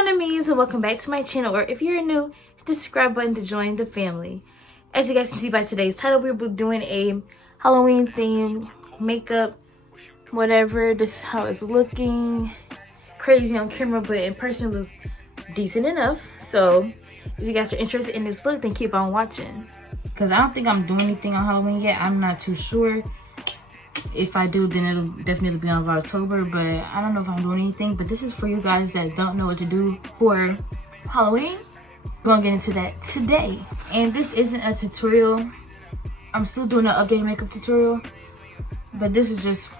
Wannamese, and welcome back to my channel, or if you're new, hit the subscribe button to join the family. As you guys can see by today's title, we're doing a Halloween themed makeup, whatever. This is how it's looking. Crazy on camera, but in person looks decent enough. So if you guys are interested in this look, then keep on watching. Because I don't think I'm doing anything on Halloween yet. I'm not too sure. If I do, then it'll definitely be on Vlogtober, but I don't know if I'm doing anything. But this is for you guys that don't know what to do for Halloween. We're gonna get into that today. And this isn't a tutorial. I'm still doing an updated makeup tutorial, but this is just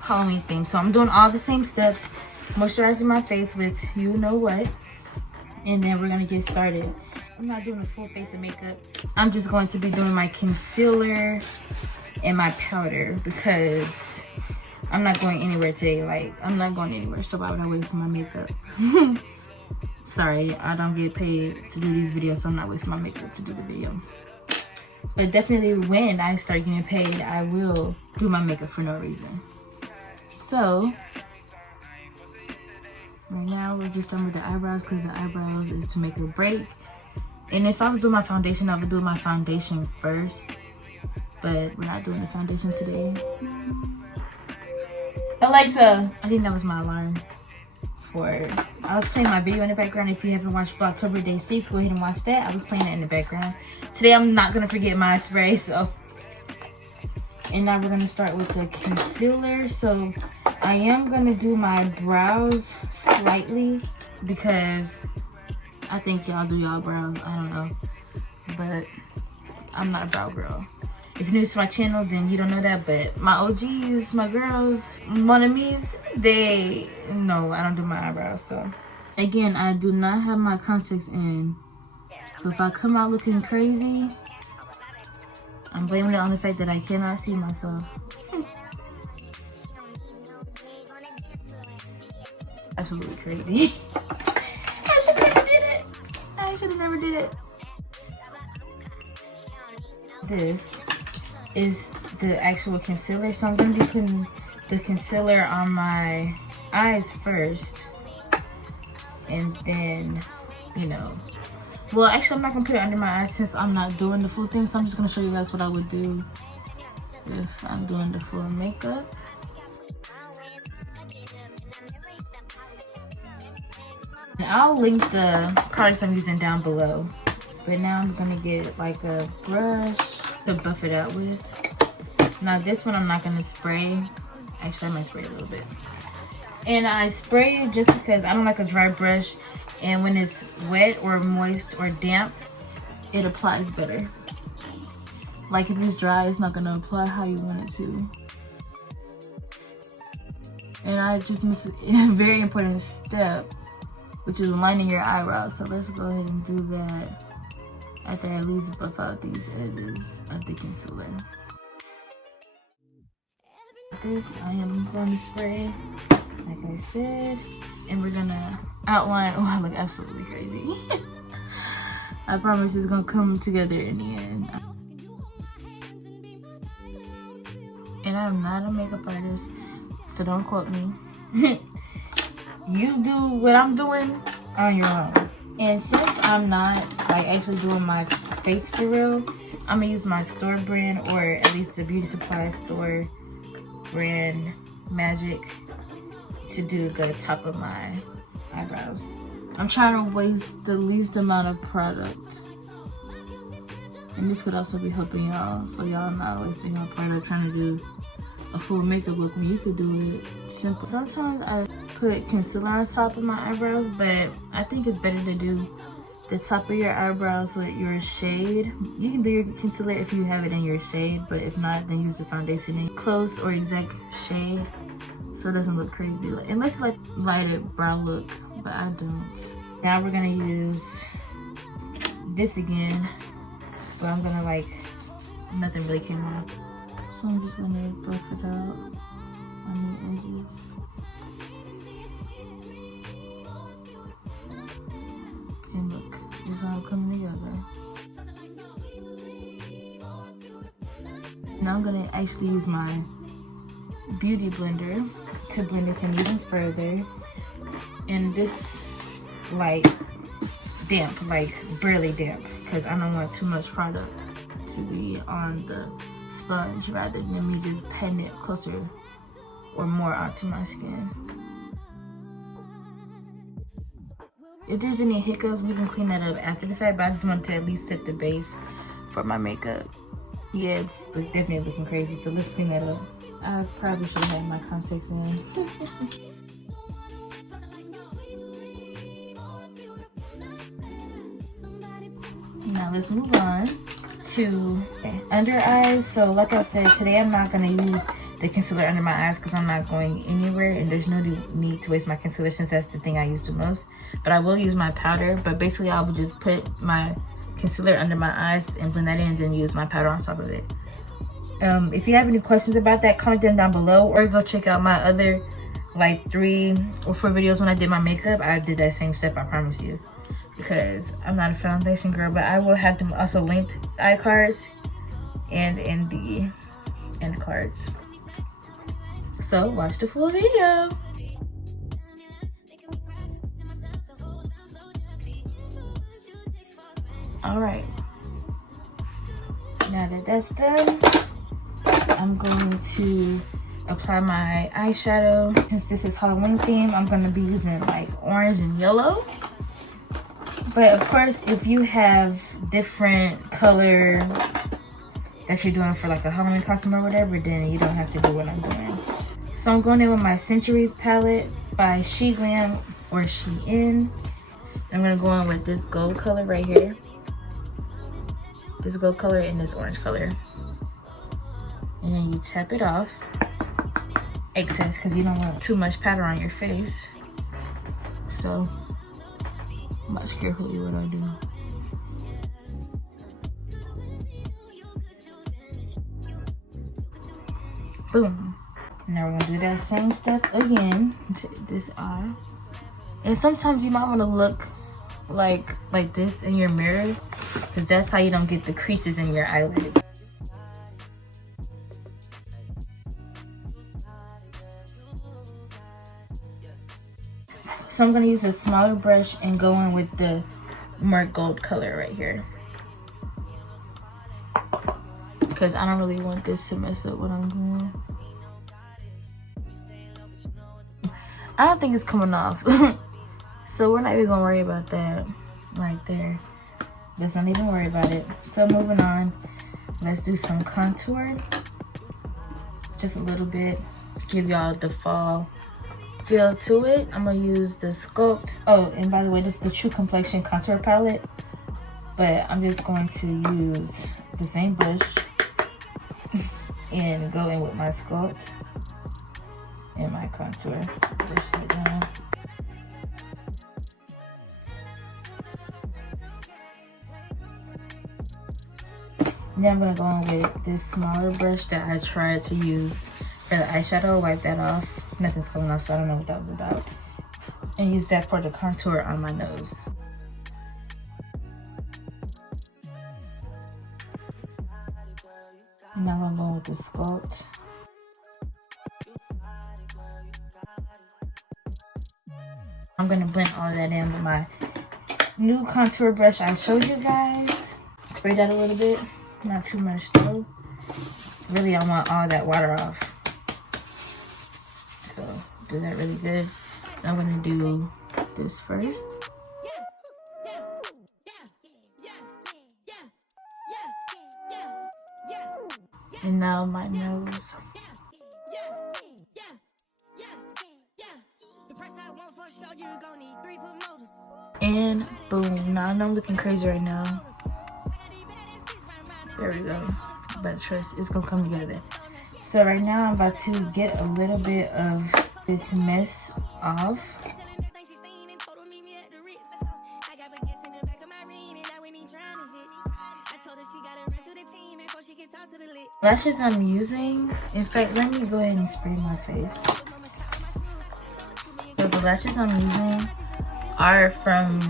Halloween themed. So I'm doing all the same steps, moisturizing my face with you know what, and then we're gonna get started. I'm not doing a full face of makeup. I'm just going to be doing my concealer and my powder because I'm not going anywhere today. Like, I'm not going anywhere, so why would I waste my makeup? Sorry, I don't get paid to do these videos, so I'm not wasting my makeup to do the video. But definitely when I start getting paid, I will do my makeup for no reason. So right now we're just done with the eyebrows because the eyebrows is to make or break. And if I was doing my foundation, I would do my foundation first. But we're not doing the foundation today. Alexa! I think that was my alarm for... I was playing my video in the background. If you haven't watched Vlogtober Day 6, go ahead and watch that. I was playing it in the background. Today I'm not going to forget my spray, so... And now we're going to start with the concealer. So I am going to do my brows slightly because I think y'all do y'all brows. I don't know. But I'm not a brow girl. If you're new to my channel, then you don't know that, but my OGs, my girls, Wannamese, they know I don't do my eyebrows. So again, I do not have my contacts in, so if I come out looking crazy, I'm blaming it on the fact that I cannot see myself. Absolutely crazy. I should have never did it. I should have never did it. This is the actual concealer, so I'm going to be putting the concealer on my eyes first, and then, you know, well, actually I'm not going to put it under my eyes since I'm not doing the full thing, so I'm just going to show you guys what I would do if I'm doing the full makeup. And I'll link the products I'm using down below, but now I'm going to get like a brush to buff it out with. Now this one I'm not gonna spray. Actually, I might spray a little bit. And I spray it just because I don't like a dry brush, and when it's wet or moist or damp, it applies better. Like if it's dry, it's not gonna apply how you want it to. And I just missed a very important step, which is lining your eyebrows. So let's go ahead and do that after I at least buff out these edges of the concealer. This I am going to spray, like I said, and we're gonna outline. Oh, I look absolutely crazy. I promise it's gonna come together in the end. And I'm not a makeup artist, so don't quote me. You do what I'm doing on your own. And since I'm not like actually doing my face for real, I'm gonna use my store brand, or at least the beauty supply store brand magic, to do the top of my eyebrows. I'm trying to waste the least amount of product, and this could also be helping y'all, so y'all not wasting your product trying to do a full makeup look when you could do it simple. Sometimes I put concealer on top of my eyebrows, but I think it's better to do the top of your eyebrows with your shade. You can do your concealer if you have it in your shade, but if not, then use the foundation in close or exact shade so it doesn't look crazy. Unless like lighted brow look, but I don't. Now we're gonna use this again, but I'm gonna like, nothing really came off. So I'm just gonna buff it out on the edges. And look, it's all coming together. Now I'm gonna actually use my beauty blender to blend this in even further. And this like damp, like barely damp, because I don't want too much product to be on the sponge rather than me just patting it closer or more onto my skin. If there's any hiccups, we can clean that up after the fact, but I just wanted to at least set the base for my makeup. Yeah, it's definitely looking crazy, so let's clean that up. I probably should have had my contacts in. Now let's move on to under eyes. So like I said, today I'm not going to use the concealer under my eyes because I'm not going anywhere and there's no need to waste my concealer since that's the thing I use the most. But I will use my powder, but basically I will just put my concealer under my eyes and blend that in and then use my powder on top of it. If you have any questions about that, comment them down below, or go check out my other like 3 or 4 videos when I did my makeup. I did that same step, I promise you, because I'm not a foundation girl, but I will have them also linked eye cards and in the end cards. So watch the full video. All right, now that that's done, I'm going to apply my eyeshadow. Since this is Halloween theme, I'm going to be using like orange and yellow. But of course, if you have different color that you're doing for like a Halloween costume or whatever, then you don't have to do what I'm doing. So I'm going in with my Centuries palette by Sheglam or SHEIN. I'm going to go in with this gold color right here. This gold color and this orange color. And then you tap it off. Excess, because you don't want too much powder on your face. So watch carefully what I do. Boom. Now we're gonna do that same step again. Take this off. And sometimes you might want to look like this in your mirror, because that's how you don't get the creases in your eyelids. So I'm gonna use a smaller brush and go in with the more gold color right here, because I don't really want this to mess up what I'm doing. I don't think it's coming off. So we're not even gonna worry about that right there. Let's not even worry about it. So moving on, let's do some contour. Just a little bit, give y'all the fall feel to it. I'm gonna use the Sculpt. Oh, and by the way, this is the True Complexion contour palette, but I'm just going to use the same brush and go in with my Sculpt and my contour. Brush that down. Then I'm gonna go in with this smaller brush that I tried to use for the eyeshadow. Wipe that off. Nothing's coming off, so I don't know what that was about. And use that for the contour on my nose. And now I'm going with the Sculpt. I'm gonna blend all of that in with my new contour brush I showed you guys. Spray that a little bit. Not too much though. Really, I want all that water off. So do that really good. I'm gonna do this first. And now my nose. And boom. Now I know I'm looking crazy right now. There we go. But trust, it's gonna come together. So right now I'm about to get a little bit of this mess off. Lashes I'm using, in fact, let me go ahead and spray my face. So the lashes I'm using are from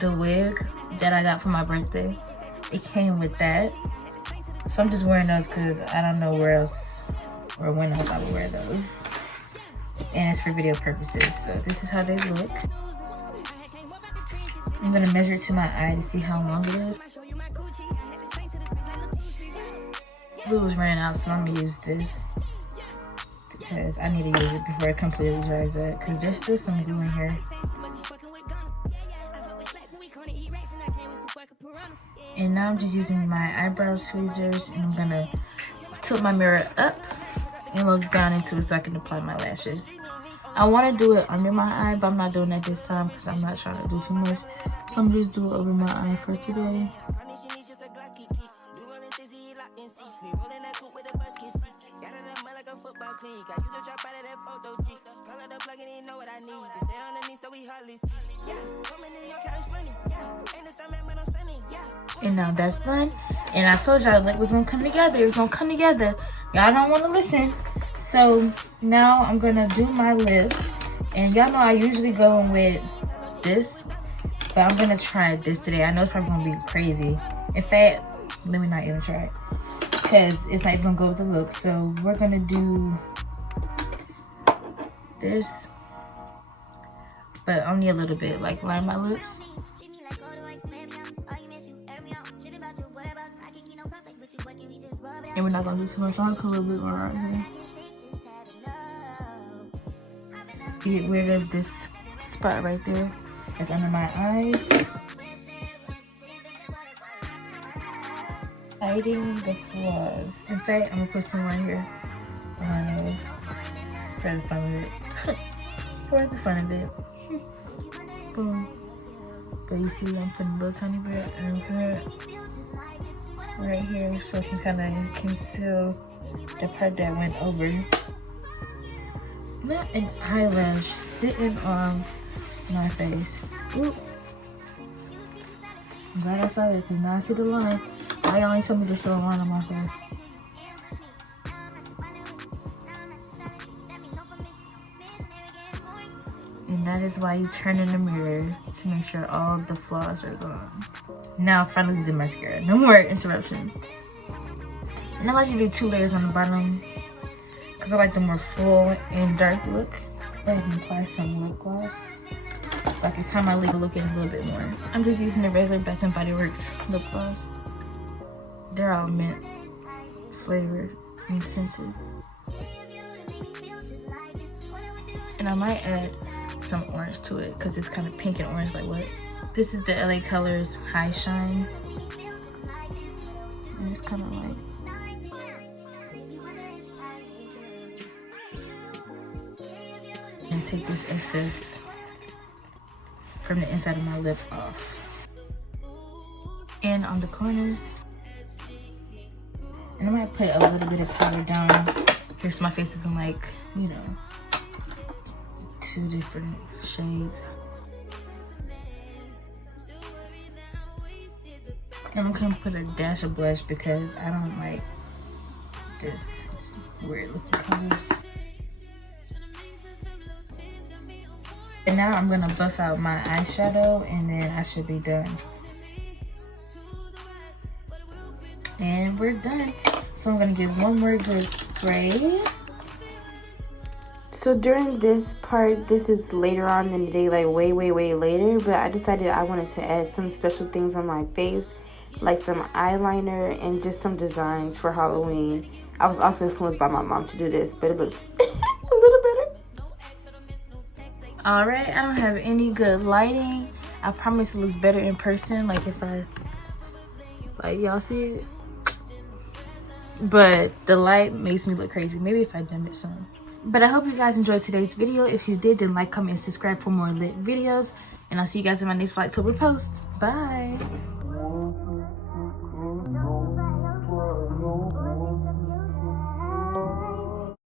the wig that I got for my birthday. It came with that. So I'm just wearing those because I don't know where else or when else I will wear those. And it's for video purposes. So this is how they look. I'm gonna measure it to my eye to see how long it is. Glue was running out, so I'm gonna use this because I need to use it before it completely dries up because there's still some glue in here. And now I'm just using my eyebrow tweezers, and I'm gonna tilt my mirror up and look down into it so I can apply my lashes. I want to do it under my eye, but I'm not doing that this time because I'm not trying to do too much. So I'm just doing it over my eye for today. And now that's done. And I told y'all it was gonna come together. It was gonna come together. Y'all don't want to listen. So now I'm gonna do my lips. And y'all know I usually go in with this, but I'm gonna try this today. I know it's probably gonna be crazy. In fact, let me not even try it because it's not even gonna go with the look. So we're gonna do this, but only a little bit, like line my lips. And we're not gonna do too much. I'm gonna put a little bit more right here. Get rid of this spot right there that's under my eyes. Hiding the flaws. In fact, I'm gonna put some right here on my nose for the fun of it. For the fun of it. Boom. But you see, I'm putting a little tiny bit right here so I can kind of conceal the part that went over. Not an eyelash sitting on my face. Oop. I'm glad I saw it because now I see the line. I only told me to show a line on my face. And that is why you turn in the mirror to make sure all the flaws are gone. Now finally the mascara. No more interruptions. And I like to do 2 layers on the bottom because I like the more full and dark look. Or I can apply some lip gloss so I can tie my lip look in a little bit more. I'm just using the regular Bath & Body Works lip gloss. They're all mint flavored and scented. And I might add some orange to it because it's kind of pink and orange like what. This is the LA Colors High Shine. And it's kind of like and take this excess from the inside of my lip off. And on the corners. And I might put a little bit of powder down here so my face isn't like, you know, 2 different shades. And I'm gonna put a dash of blush because I don't like this weird looking colors. And now I'm gonna buff out my eyeshadow and then I should be done. And we're done. So I'm gonna give one more good spray. So during this part, this is later on in the day, like way later, but I decided I wanted to add some special things on my face, like some eyeliner and just some designs for Halloween. I was also influenced by my mom to do this, but it looks a little better. All right, I don't have any good lighting. I promise it looks better in person, like if I, like y'all see it. But the light makes me look crazy. Maybe if I dim it some. But I hope you guys enjoyed today's video. If you did, then like, comment, and subscribe for more lit videos. And I'll see you guys in my next Vlogtober post. Bye.